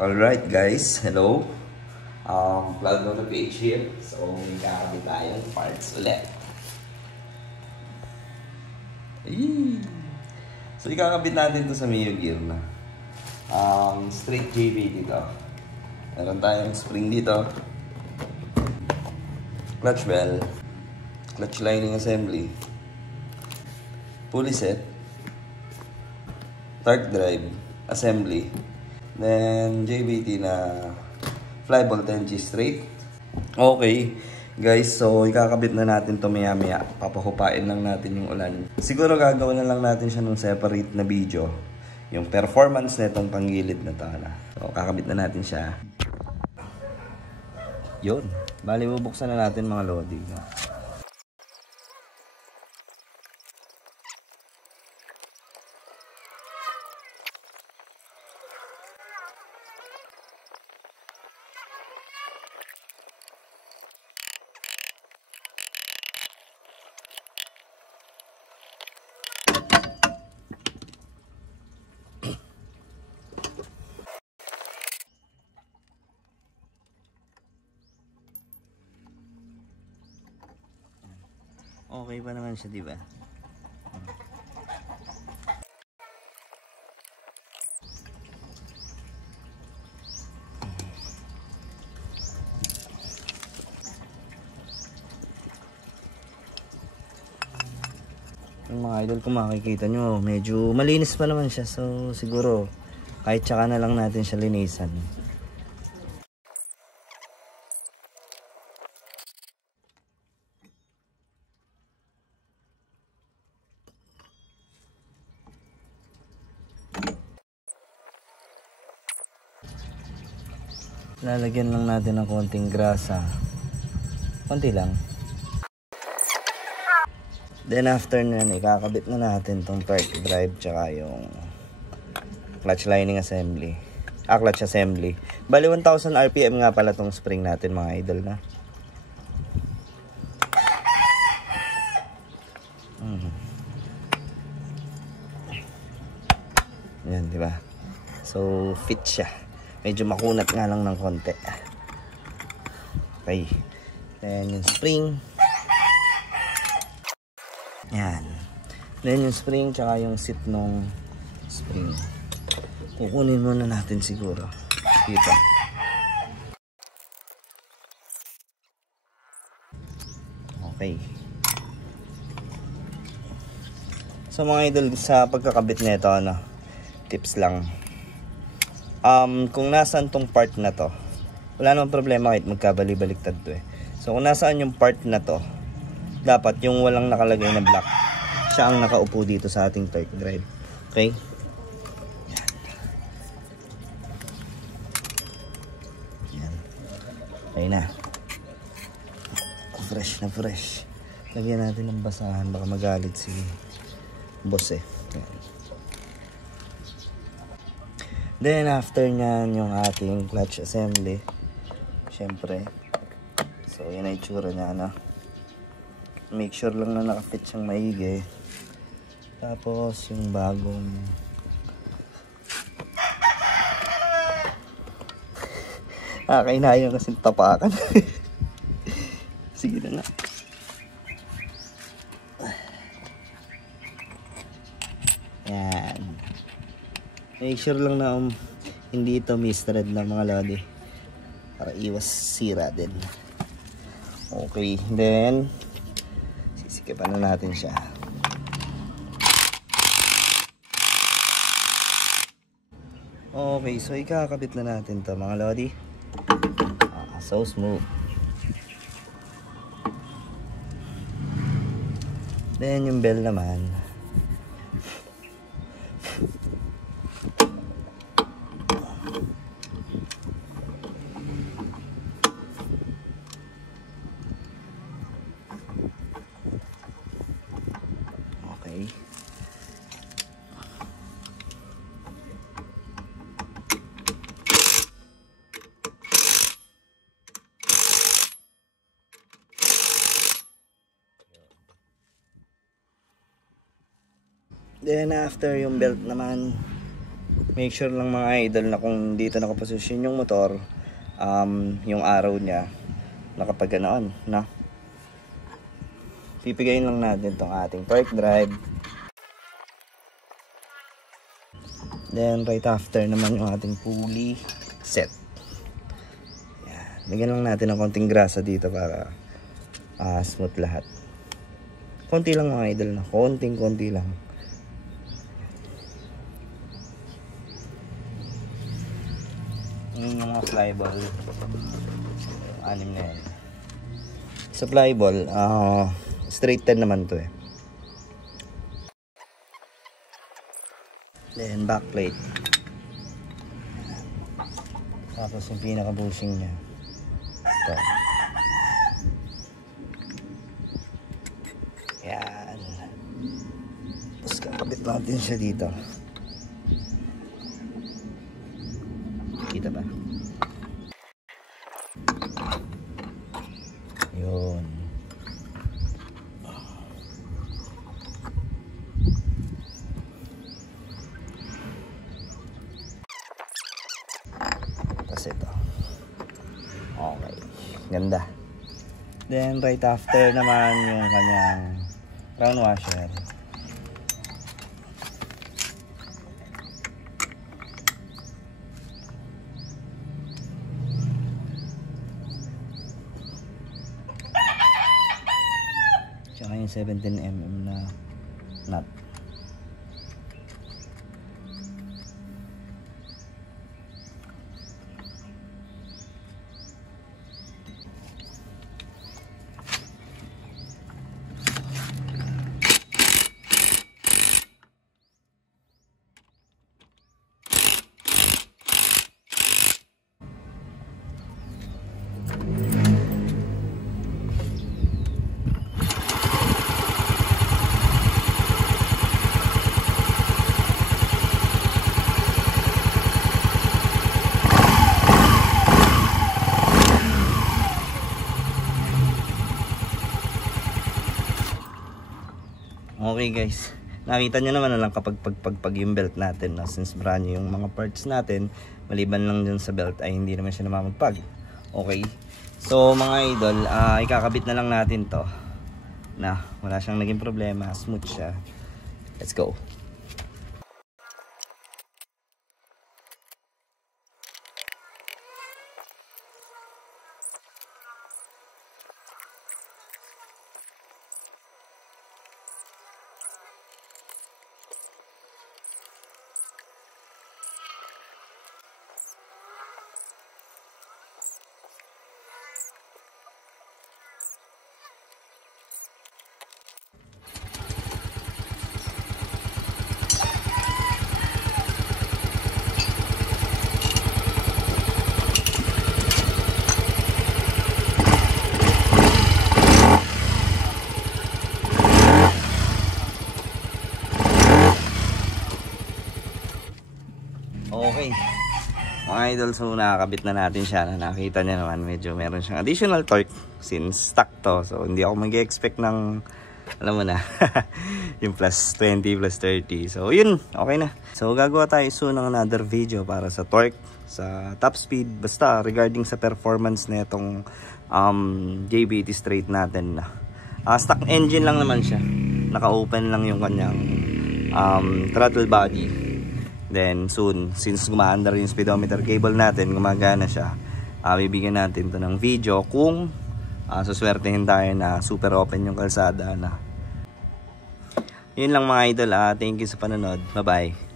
Alright guys, hello. Cloud Note PH here. So, may kakabit tayong parts ulit. Ayy! So, ikakabit natin to sa Mio Gear na. Straight JB dito. Meron tayong spring dito. Clutch bell. Clutch lining assembly. Pulley set. Torque drive assembly. Then, JBT na Flybolt NG straight. Okay, guys. So, ikakabit na natin to maya-maya. Papahupain lang natin yung ulan. Siguro gagawin na lang natin siya ng separate na video. Yung performance na itong panggilid na to. So, kakabit na natin siya. Yun. Bali, bubuksan na natin mga lodi. Okay pa naman siya, di ba? Yung mga idol, kung makikita nyo, medyo malinis pa naman siya. So, siguro, kahit tsaka na lang natin siya linisan. Lalagyan lang natin ng konting grasa. Konti lang. Then after nyan, ikakabit na natin tong torque drive tsaka yung clutch lining assembly. Clutch assembly. Bali 1000 RPM nga pala tong spring natin mga idol na. Yan, di ba? So fit siya. Medyo makunat nga lang ng konti. Okay. Then yung spring. Yan. Then yung spring tsaka yung seat nung spring. Kukunin muna natin siguro. Dito. Okay. So mga idol, sa pagkakabit nito, tips lang. Kung nasaan tong part na to, wala namang problema kahit magkabali-baliktad to eh. So kung nasaan yung part na to, dapat yung walang nakalagay na block, siya ang nakaupo dito sa ating torque drive. Okay? Yan. Okay na. Fresh na fresh. Lagyan natin ng basahan, baka magalit si boss eh. Yan. Then after nyan yung ating clutch assembly, syempre, so yun ay itsura nya na. Make sure lang na nakafit siyang maigi. Tapos yung bagong kainayon kasing tapakan. Sige na nga. Yan. Make sure lang na hindi ito misthread ng mga lodi para iwas sira din. Okay, then sisikipan na natin siya. Okay, so ikakabit na natin to mga lodi. So smooth. Then yung bell naman, okay. Then after yung belt naman, make sure lang mga idol na kung dito nakaposisyon yung motor, yung arrow niya nakapaganoon na. Pipigayin lang natin tong ating torque drive. Then right after naman yung ating pulley set. Yan. Lagyan lang natin ng konting grasa dito para smooth lahat. Konti lang mga idol na, konti lang. Yung mga flyball, anim na yan. Sa flyball, straight 10 naman to eh. Then back plate. Tapos yung pinaka bushing niya. Ito. Yan. Tapos kakabit natin siya dito. Kita ba? Yun. Tapos ito. Okay. Ganda. Then right after naman yung kanyang crown washer. Tsaka yung 17mm na nut. Okay guys, nakita nyo naman na lang kapag pag yung belt natin, no? Since brand new yung mga parts natin, maliban lang dun sa belt ay hindi naman siya namamagpag. Okay, so mga idol, ikakabit na lang natin to na wala siyang naging problema, smooth siya. Let's go. Okay, mga idol, so nakakabit na natin siya. Nakita niya naman medyo meron siyang additional torque since stock to. So hindi ako mag-expect ng, alam mo na, yung plus 20, plus 30. So yun, okay na. So gagawa tayo soon ng another video para sa torque, sa top speed, basta regarding sa performance na itong JBT straight natin. Stock engine lang naman siya. Naka-open lang yung kanyang throttle body. Then soon, since gumaanda rin yung speedometer cable natin, gumagana siya, bibigyan natin to ng video kung suswertehin tayo na super open yung kalsada na. Yun lang mga idol, thank you sa panonood, bye bye.